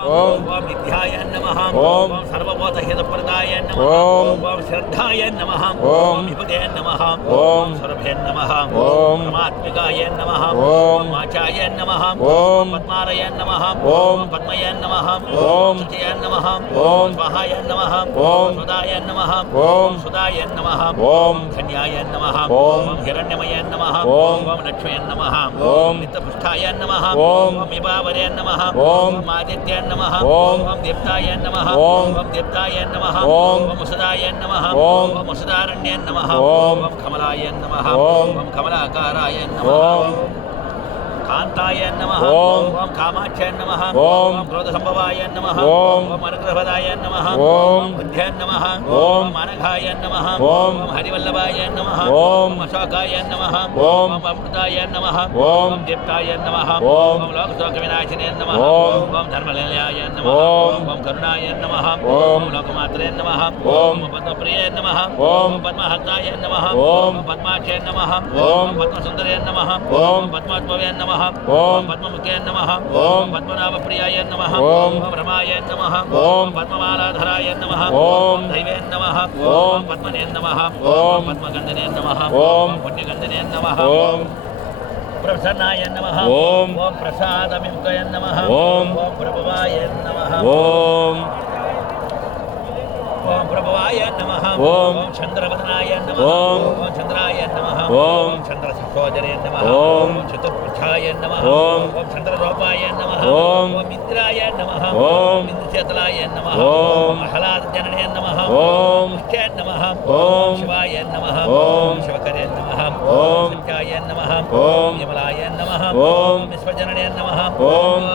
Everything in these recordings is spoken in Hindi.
ओम विद्याय नमः ओम सर्वबोधहितप्रदाय नमः ओम श्रद्धाय नमः ओम विपदे नमः ओम सर्वे नमः ओम परमात्मिकाय नमः ओम वाचाय नमः ओम पद्मालय नमः ओम पद्मय नमः ओम सचय नमः ओम स्वाहाय नमः ओम सुदाय नमः ओम सुदाय नमः ओम धन्याय नमः ओम हिरण्यमय नमः ओम लक्ष्मय नमः ओम नित्यपुष्टाय नमः ओम विभावरे नमः ओम आदित्य नमः ओम दीप्ताय नमः ओम दीप्ताय नमः ओम वसुदाय नमः ओम वसुदारण्य नमः ओम कमलाय नमः ओम कमलाकाराय नमः ओम कांताय नमः ओम कामाख्याय नमः ओम क्रोधसंभवाय नमः ओम अनुग्रहदाय नमः ओम बुद्ध्याय नमः ओम अनघाय नमः ओम हरिवल्लभाय नमः ओम अशोकाय नमः ओम अमृताय नमः ओम दीप्ताय नमः ओम लोकशोकविनाशिने नमः ओम धर्मनिलयाय नमः ओम करुणाय नमः ओम लोकमात्रे नमः ओम पद्मप्रिये नमः ओम पद्महस्ताय नमः ओम पद्माक्षय नमः ओम पद्मसुन्दरे नमः ओम पद्मोद्भवे नमः ओम पद्ममुखे नमः ओम पद्मनाभप्रियाय नमः ओम रमाय नमः ओम पद्ममालाधराय नमः ओम दैवे नमः ओम पद्मने नमः ओम पद्मगन्धने नमः ओम पुण्यगन्धने नमः ओम प्रसन्नाय नमः ओम प्रसादमिमुखय नमः ओम प्रभवाय नमः ओम प्रभवाय नमः ओम चंद्रवदनाय नमः ओम चंद्राय नमः ओम चंद्रसहोदरे नमः ओम चतुर्भुजाय नमः ओम चंद्ररूपाय नमः ओम इंद्राय नमः ओम इंद्रशतलाय नमः ओम आह्लादजनने नमः ओम मुख्याय नमः ओम शिवाय नमः ओम शिवकरे नमः ओम सत्याय नमः ओम विमलाय नमः ओम विश्वजनने नमः ओम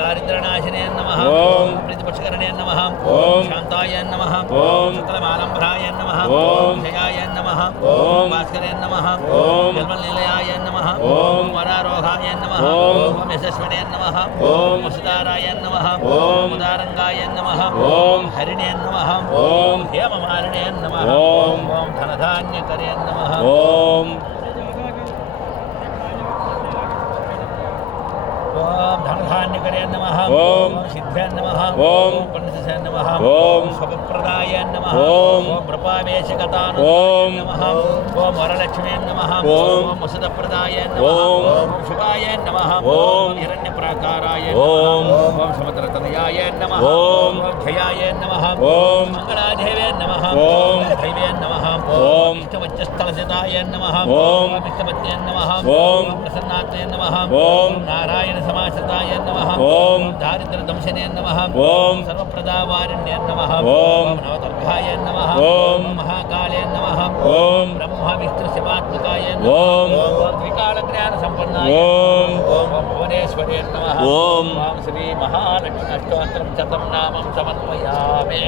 दारिद्र्यनाशिने नमः ओम प्रीतिपक्षकरणे नमः ओम शांताय नमः ओम सकलमालंबराय नमः ओम जयाय नमः ओम भास्करे नमः ओम जन्मनिलयाय नमः ओम वरारोहाय नमः ओम यशस्विने नमः ओम वसुधाराय नमः ओम उदारंगाय नमः ओम हरिणे नमः ओम हेममालिने नमः ओम धनधान्यकरे नमः ओम धनधान्यकरे नमः ओम सिद्ध्यै नमः ओम पंडितस्य नमः ओम शुभप्रदाय नमः ओम प्रपावेशकतान ओम नमः ओम वरलक्ष्मी नमः ओम वसुधप्रदाय नमः ओम शुभाय नमः ओम हिरण्यप्राकाराय ओम ओम समुद्रतनयाय नमः ओम जयाय नमः ओम मंगलादेवे नमः ओम दैवे नमः ओम इष्टवज्रस्थलसिताय नमः ओम इष्टवत्ये नमः ओम प्रसन्नात्रे नमः ओम नारायण समाश्रिताय नमः ओम दारिद्र्यदंशने नमः ओम सर्वप्रदावारिण्ये नमः ओम नवदुर्गाय नमः ओम महाकाले नमः ओम ब्रह्मा विष्णु शिवात्मकाय नमः ओम त्रिकालज्ञानसम्पन्नाय ओम भुवनेश्वरे नमः ओम श्री महालक्ष्मी अष्टोत्तरं शतं नामं समन्वयामि।